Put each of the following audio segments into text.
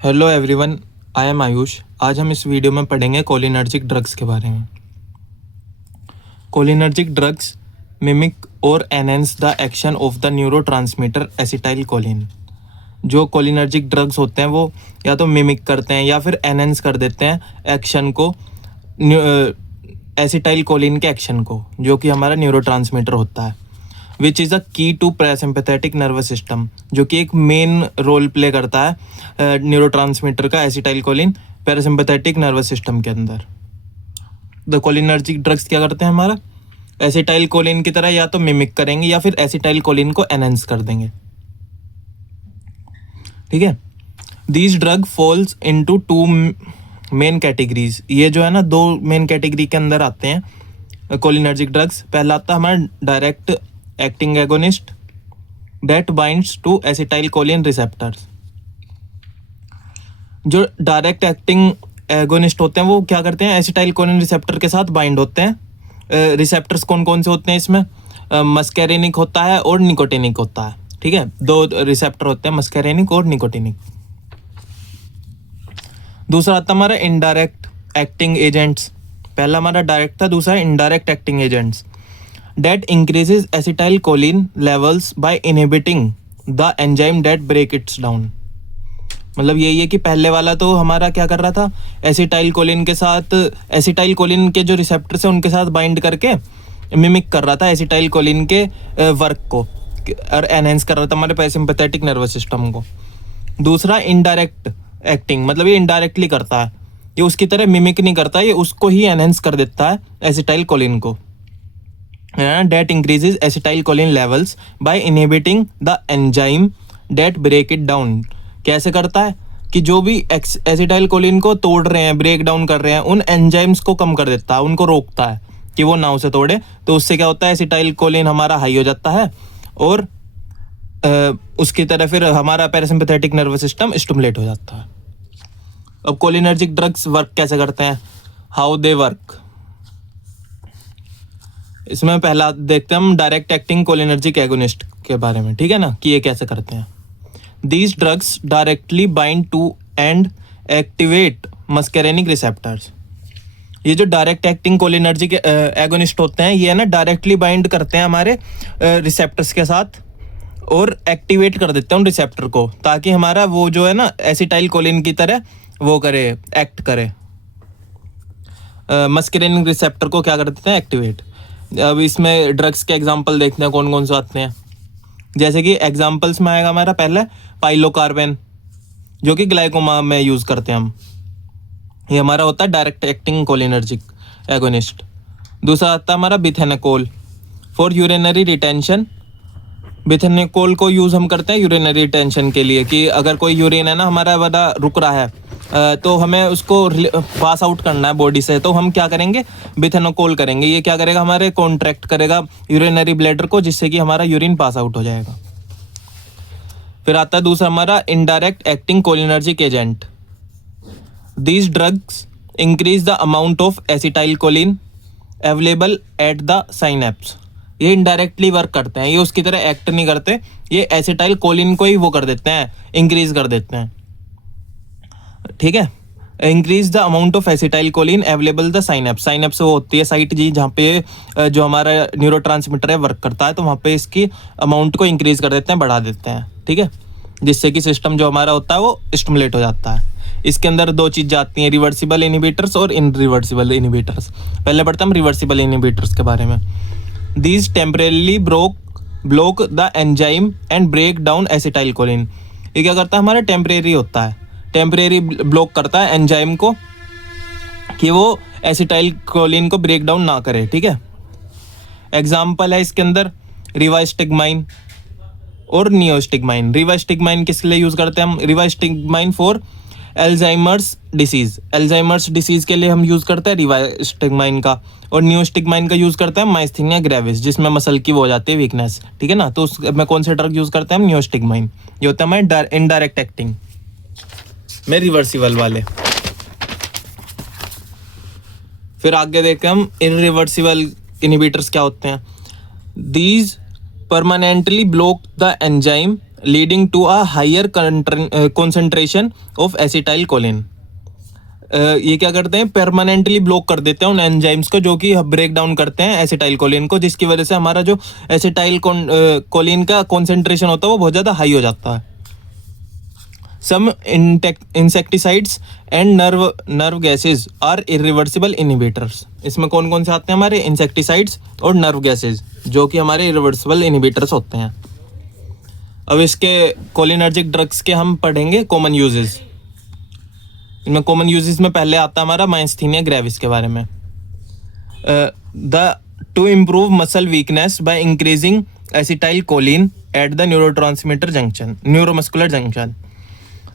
Hello everyone, I am Ayush. आज हम इस वीडियो में पढ़ेंगे कोलिनर्जिक ड्रग्स के बारे में। कोलिनर्जिक ड्रग्स मिमिक और enhance the action of the neurotransmitter acetyl choline. जो कोलिनर्जिक ड्रग्स होते हैं वो या तो मिमिक करते हैं या फिर एनहेंस कर देते हैं एक्शन को, एसिटाइल कोलिन के एक्शन को, जो कि हमारा न्यूरोट्रांसमीटर होता है। विच इज़ अ की टू पैरासिम्पैथेटिक नर्वस सिस्टम, जो कि एक मेन रोल प्ले करता है न्यूरोट्रांसमीटर का acetyl choline parasympathetic nervous system के अंदर। द कोलिनर्जिक ड्रग्स क्या करते हैं, हमारा एसिटाइल कोलिन की तरह या तो मिमिक करेंगे या फिर एसिटाइल कोलिन को एनहेंस कर देंगे। ठीक है, these drug falls into two main categories. ये जो है ना, दो मेन कैटेगरी के अंदर आते हैं कोलिनर्जिक ड्रग्स। पहला आता है हमारा direct acting agonist that binds to acetylcholine receptors. जो डायरेक्ट एक्टिंग एगोनिस्ट होते हैं वो क्या करते हैं, एसिटाइल कोलिन रिसेप्टर के साथ बाइंड होते हैं। रिसेप्टर्स कौन कौन से होते हैं इसमें, मस्कैरिनिक होता है और निकोटिनिक होता है। ठीक है, दो रिसेप्टर होते हैं, मस्कैरिनिक और निकोटिनिक। दूसरा आता हमारा इनडायरेक्ट एक्टिंग एजेंट्स। पहला हमारा डायरेक्ट था, दूसरा indirect acting agents that increases acetylcholine levels by inhibiting the enzyme that break it down। मतलब यही है कि पहले वाला तो हमारा क्या कर रहा था, एसिटाइल कोलिन के साथ, एसिटाइल कोलिन के जो रिसेप्टर्स हैं उनके साथ बाइंड करके मिमिक कर रहा था एसिटाइल कोलिन के वर्क को और एनहेंस कर रहा था हमारे पैरासिम्पैथेटिक नर्वस सिस्टम को। दूसरा इनडायरेक्ट एक्टिंग, मतलब ये इनडायरेक्टली करता है, ये उसकी तरह मिमिक नहीं करता, ये उसको ही एनहेंस कर देता है एसिटाइल कोलिन को। That increases acetylcholine levels by inhibiting the enzyme that break it down। कैसे करता है कि जो भी एसिटाइल कोलिन को तोड़ रहे हैं, ब्रेक डाउन कर रहे हैं, उन एंजाइम्स को कम कर देता है, उनको रोकता है कि वो ना उसे तोड़े। तो उससे क्या होता है, एसिटाइल कोलिन हमारा हाई हो जाता है और उसकी तरह फिर हमारा पैरासिम्पैथेटिक नर्वस सिस्टम स्टिमुलेट हो जाता है। अब कोलिनर्जिक ड्रग्स वर्क कैसे करते हैं, हाउ दे वर्क। इसमें पहला देखते हैं हम डायरेक्ट एक्टिंग कोलिनर्जिक एगोनिस्ट के बारे में। ठीक है ना, कि ये कैसे करते हैं। These drugs directly bind to and activate muscarinic receptors. ये जो डायरेक्ट एक्टिंग कोलिनर्जिक एगोनिस्ट होते हैं, ये ना डायरेक्टली बाइंड करते हैं हमारे रिसेप्टर्स के साथ और एक्टिवेट कर देते हैं उन रिसेप्टर को, ताकि हमारा वो जो है ना एसिटाइल कोलिन की तरह वो करे, एक्ट करे। मस्कैरिनिक रिसेप्टर को क्या कर देते हैं, एक्टिवेट। अब इसमें ड्रग्स के एग्जांपल देखते हैं कौन कौन से आते हैं। जैसे कि एग्जांपल्स में आएगा हमारा पहला पाइलोकार्बेन, जो कि ग्लाइकोमा में यूज़ करते हैं हम। ये हमारा होता है डायरेक्ट एक्टिंग कोलिनर्जिक एगोनिस्ट। दूसरा आता है हमारा बिथेनेकोल फॉर यूरिनरी रिटेंशन। बिथेनेकोल को यूज़ हम करते हैं यूरिनरी रिटेंशन के लिए, कि अगर कोई यूरिन है ना हमारा वाला रुक रहा है तो हमें उसको पास आउट करना है बॉडी से, तो हम क्या करेंगे, बिथेनोकोल करेंगे। ये क्या करेगा, हमारे कॉन्ट्रैक्ट करेगा यूरिनरी ब्लैडर को, जिससे कि हमारा यूरिन पास आउट हो जाएगा। फिर आता है दूसरा हमारा indirect acting cholinergic agent. These drugs increase the amount of acetyl choline available at the synapse. ये इनडायरेक्टली वर्क करते हैं, ये उसकी तरह एक्ट नहीं करते, ये एसिटाइल कोलिन को ही वो कर देते हैं, इंक्रीज कर देते हैं। ठीक है, increase the amount of acetyl choline available the synapse. Synapse वो होती है साइट जी जहाँ पे जो हमारा न्यूरोट्रांसमीटर है वर्क करता है, तो वहाँ पे इसकी अमाउंट को इंक्रीज कर देते हैं, बढ़ा देते हैं। ठीक है, जिससे कि सिस्टम जो हमारा होता है वो स्टिमुलेट हो जाता है। इसके अंदर दो चीज़ आती हैं, रिवर्सिबल इनहिबिटर्स और इनरिवर्सिबल इनहिबिटर्स। पहले पढ़ते हैं हम रिवर्सिबल इनहिबिटर्स के बारे में। These temporarily block the enzyme and break down acetylcholine. ये क्या करता है, हमारा टेम्परेरी होता है, टेम्परेरी ब्लॉक करता है एंजाइम को कि वो एसिटाइल कोलिन को ब्रेक डाउन ना करे। ठीक है, एग्जाम्पल है इसके अंदर रिवास्टिग्माइन और नियोस्टिग्माइन। रिवास्टिग्माइन किस लिए यूज़ करते हैं हम, rivastigmine for Alzheimer's disease. Alzheimer's disease के लिए हम यूज़ करते हैं रिवास्टिग्माइन का, और नियोस्टिग्माइन का यूज़ करते हैं माइस्थीनिया ग्रेविस, जिसमें मसल की वो हो जाती है वीकनेस। ठीक है ना, तो उसमें कौन से ड्रग यूज़ करते हैं हम, नियोस्टिग्माइन। ये होता है हमारे इनडायरेक्ट एक्टिंग में रिवर्सिबल वाले। फिर आगे देखते हैं हम इनरिवर्सिबल इनहिबिटर्स क्या होते हैं। These permanently block the enzyme leading to a higher concentration of acetylcholine. ये क्या करते हैं, परमानेंटली ब्लॉक कर देते हैं उन एंजाइम्स को जो कि ब्रेक डाउन करते हैं एसिटाइल कोलिन को, जिसकी वजह से हमारा जो एसिटाइल कोलिन का कॉन्सेंट्रेशन होता है वो बहुत ज़्यादा हाई हो जाता है। Some insecticides and nerve gases are irreversible inhibitors. इसमें कौन कौन से आते हैं हमारे, इंसेक्टिसाइड्स और नर्व गैसेज, जो कि हमारे इरिवर्सिबल इनहिबिटर्स होते हैं। अब इसके कोलिनर्जिक ड्रग्स के हम पढ़ेंगे कॉमन यूजेस। इनमें कॉमन यूजेस में पहले आता है हमारा माइस्थीनिया ग्रेविस के बारे में। The two improve muscle weakness bye increasing acetylcholine at the neurotransmitter junction, neuromuscular junction.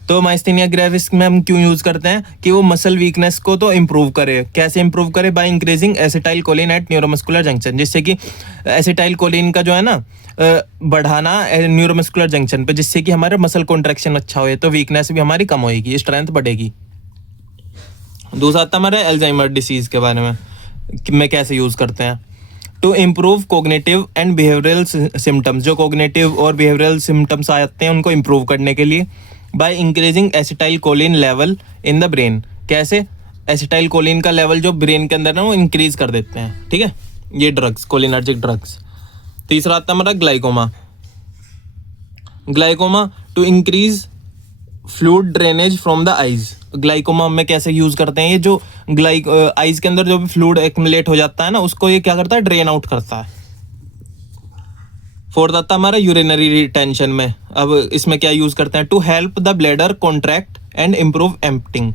तो माइस्थीनिया ग्रेविस में हम क्यों यूज करते हैं कि वो मसल वीकनेस को तो इम्प्रूव करे। कैसे इम्प्रूव करे, by increasing acetylcholine at neuromuscular junction, जिससे कि एसिटाइल कोलिन का जो है ना बढ़ाना न्यूरोमस्कुलर जंक्शन पे, जिससे कि हमारा मसल कॉन्ट्रैक्शन अच्छा होए, तो वीकनेस भी हमारी कम होएगी, स्ट्रेंथ बढ़ेगी। दूसरा आता हमारे अल्जाइमर डिसीज के बारे में कैसे यूज करते हैं। To improve cognitive and behavioural symptoms, जो कोग्निटिव और बिहेवियरल सिम्टम्स आते हैं उनको इम्प्रूव करने के लिए। By increasing acetylcholine level in the brain, कैसे, एसिटाइल कोलिन का लेवल जो ब्रेन के अंदर है वो इंक्रीज कर देते हैं। ठीक है, ये ड्रग्स, कोलिनर्जिक ड्रग्स। तीसरा आता है हमारा glaucoma. Glaucoma to increase fluid drainage from the eyes. Glaucoma में कैसे यूज करते हैं, ये जो आइज के अंदर जो भी फ्लूइड एक्युमुलेट हो जाता है ना, उसको ये क्या करता है, ड्रेन आउट करता है। फोर्थ आता है हमारा यूरिनरी रिटेंशन में। अब इसमें क्या यूज करते हैं, to help the bladder contract and improve emptying.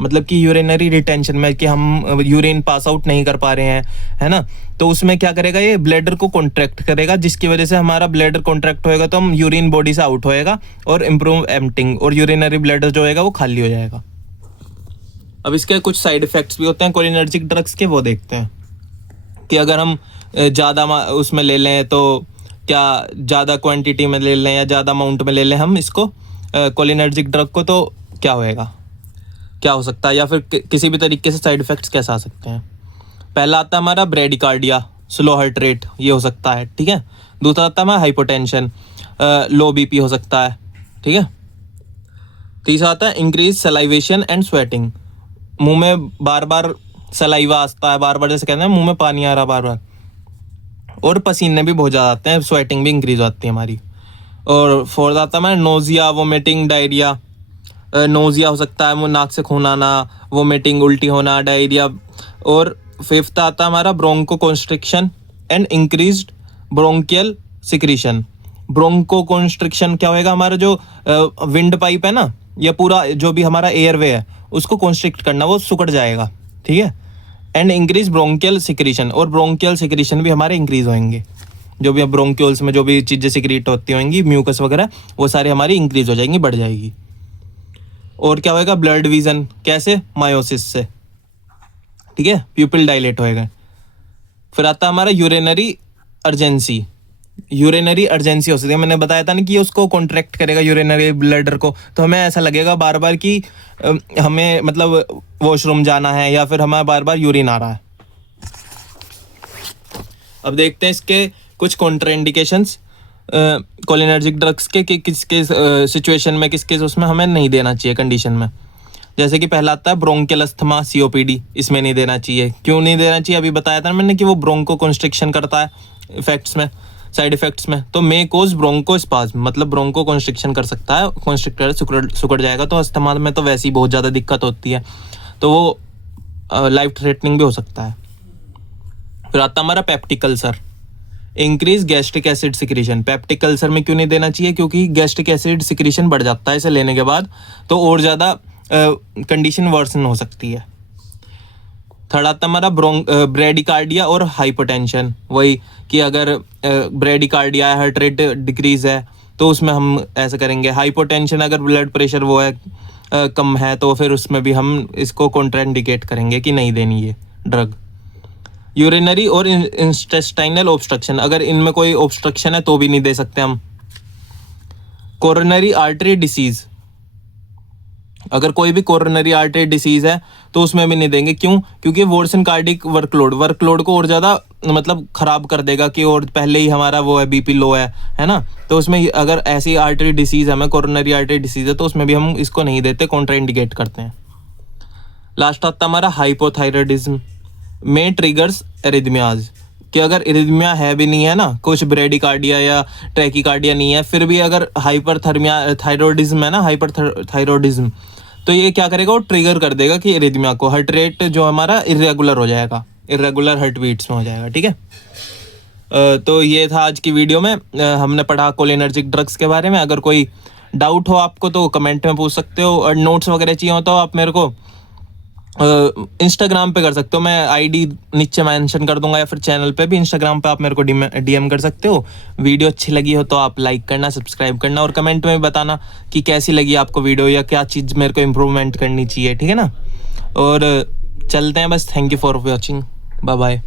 मतलब कि यूरिनरी रिटेंशन में कि हम यूरिन पास आउट नहीं कर पा रहे हैं, है ना, तो उसमें क्या करेगा, ये ब्लैडर को कॉन्ट्रैक्ट करेगा, जिसकी वजह से हमारा ब्लैडर कॉन्ट्रैक्ट होएगा तो हम यूरिन बॉडी से आउट होएगा और इम्प्रूव एम्प्टिंग, और यूरिनरी ब्लैडर जो होएगा वो खाली हो जाएगा। अब इसके कुछ साइड इफेक्ट्स भी होते हैं कोलिनर्जिक ड्रग्स के, वो देखते हैं कि अगर हम ज़्यादा उसमें ले लें तो क्या, ज़्यादा क्वांटिटी में ले लें या ज़्यादा अमाउंट में ले लें हम इसको कोलिनर्जिक ड्रग को, तो क्या होएगा, क्या हो सकता है, या फिर किसी भी तरीके से साइड इफेक्ट्स कैसे आ सकते हैं। पहला आता है हमारा ब्रेडिकार्डिया, स्लो हार्ट रेट, ये हो सकता है। ठीक है, दूसरा आता है हमारा हाइपोटेंशन, लो बीपी हो सकता है। ठीक है, तीसरा आता है इंक्रीज सलाइवेशन एंड स्वेटिंग, मुंह में बार बार सलाइवा आता है, बार बार जैसे कहते हैं मुंह में पानी आ रहा बार बार, और पसीने भी बहुत ज़्यादा आते हैं, स्वेटिंग भी इंक्रीज होती है हमारी। और फोर्थ आता है हमारा नोजिया, वोमिटिंग, डायरिया। नोजिया हो सकता है, नाक से खून आना, वोमिटिंग, उल्टी होना, डायरिया। और फिफ्थ आता है हमारा bronchoconstriction and increased bronchial secretion. Bronchoconstriction क्या होएगा, हमारा जो विंड पाइप है ना, या पूरा जो भी हमारा एयरवे है उसको कॉन्स्ट्रिक्ट करना, वो सुकड़ जाएगा। ठीक है, एंड इंक्रीज ब्रोंकियल सिक्रीशन, और ब्रोंकियल सिक्रीशन भी हमारे इंक्रीज होंगे, जो भी ब्रोंक्यूल्स में जो भी चीज़ें सिक्रीट होती होंगी, म्यूकस वगैरह, वो सारी हमारी इंक्रीज हो जाएंगी, बढ़ जाएगी। और क्या होएगा, ब्लड विजन, कैसे, मायोसिस से। ठीक है, प्यूपिल डायलेट होएगा। फिर आता है हमारा यूरिनरी अर्जेंसी। यूरिनरी अर्जेंसी हो सकती है, मैंने बताया था ना कि उसको कॉन्ट्रैक्ट करेगा यूरिनरी ब्लडर को, तो हमें ऐसा लगेगा बार बार कि हमें मतलब वॉशरूम जाना है, या फिर हमें बार बार यूरिन आ रहा है। अब देखते हैं इसके कुछ कॉन्ट्राइंडिकेशंस कोलिनर्जिक ड्रग्स के, कि किसके सिचुएशन में, किसके उसमें हमें नहीं देना चाहिए कंडीशन में। जैसे कि पहला आता है ब्रोंकियल अस्थमा, COPD, इसमें नहीं देना चाहिए। क्यों नहीं देना चाहिए, अभी बताया था मैंने कि वो ब्रोंको कॉन्स्ट्रिक्शन करता है इफेक्ट्स में, साइड इफेक्ट्स में। तो मे कोज ब्रोंको स्पाज्म, मतलब ब्रोंको कॉन्स्ट्रिक्शन कर सकता है, कॉन्स्ट्रिक्टर सुकड़ जाएगा। तो अस्थमा में तो वैसे ही बहुत ज़्यादा दिक्कत होती है, तो वो लाइफ थ्रेटनिंग भी हो सकता है। फिर आता हमारा peptic ulcer, increase gastric acid secretion. Peptic ulcer में क्यों नहीं देना चाहिए, क्योंकि गैस्ट्रिक एसिड सिक्रीशन बढ़ जाता है इसे लेने के बाद, तो और ज़्यादा कंडीशन वर्सन हो सकती है। थर्ड आता हमारा ब्रेडिकार्डिया और हाइपोटेंशन। वही कि अगर ब्रेडिकार्डिया है, हार्ट रेट डिक्रीज है, तो उसमें हम ऐसा करेंगे। हाइपोटेंशन, अगर ब्लड प्रेशर वो है कम है, तो फिर उसमें भी हम इसको कॉन्ट्राइंडिकेट करेंगे कि नहीं देनी ये ड्रग। यूरिनरी और इंटेस्टाइनल ऑब्स्ट्रक्शन, अगर इनमें कोई ऑब्स्ट्रक्शन है तो भी नहीं दे सकते हम। कोरोनरी आर्टरी डिसीज, अगर कोई भी कोरोनरी आर्टरी डिसीज है तो उसमें भी नहीं देंगे। क्यों, क्योंकि वर्सन कार्डिक वर्कलोड को और ज़्यादा मतलब ख़राब कर देगा कि और पहले ही हमारा वो है बीपी लो है ना। तो उसमें अगर ऐसी आर्टरी डिसीज़ हमें कोरोनरी आर्टरी डिसीज़ है तो उसमें भी हम इसको नहीं देते, कॉन्ट्राइंडिकेट करते हैं। लास्ट आता हमारा हाइपोथायराइडिज्म में ट्रिगर्स एरिथमियाज, कि अगर एरिथमिया है भी नहीं है ना, कुछ ब्रेडिकार्डिया या ट्रैकिकार्डिया नहीं है, फिर भी अगर हाइपरथायरॉयडिज्म है ना, हाइपरथायरॉयडिज्म, तो ये क्या करेगा, वो ट्रिगर कर देगा कि एरिथमिया को, हार्ट रेट जो हमारा इरेगुलर हो जाएगा, इरेगुलर हार्ट बीट्स में हो जाएगा। ठीक है, तो ये था आज की वीडियो में। हमने पढ़ा कोलिनर्जिक ड्रग्स के बारे में। अगर कोई डाउट हो आपको तो कमेंट में पूछ सकते हो, और नोट्स वगैरह चाहिए हो तो आप मेरे को इंस्टाग्राम पे कर सकते हो, मैं आईडी नीचे मेंशन कर दूंगा, या फिर चैनल पे भी, इंस्टाग्राम पे आप मेरे को डीएम कर सकते हो। वीडियो अच्छी लगी हो तो आप लाइक करना, सब्सक्राइब करना, और कमेंट में बताना कि कैसी लगी आपको वीडियो, या क्या चीज़ मेरे को इम्प्रूवमेंट करनी चाहिए। ठीक है ना, और चलते हैं बस। Thank you for watching, bye bye.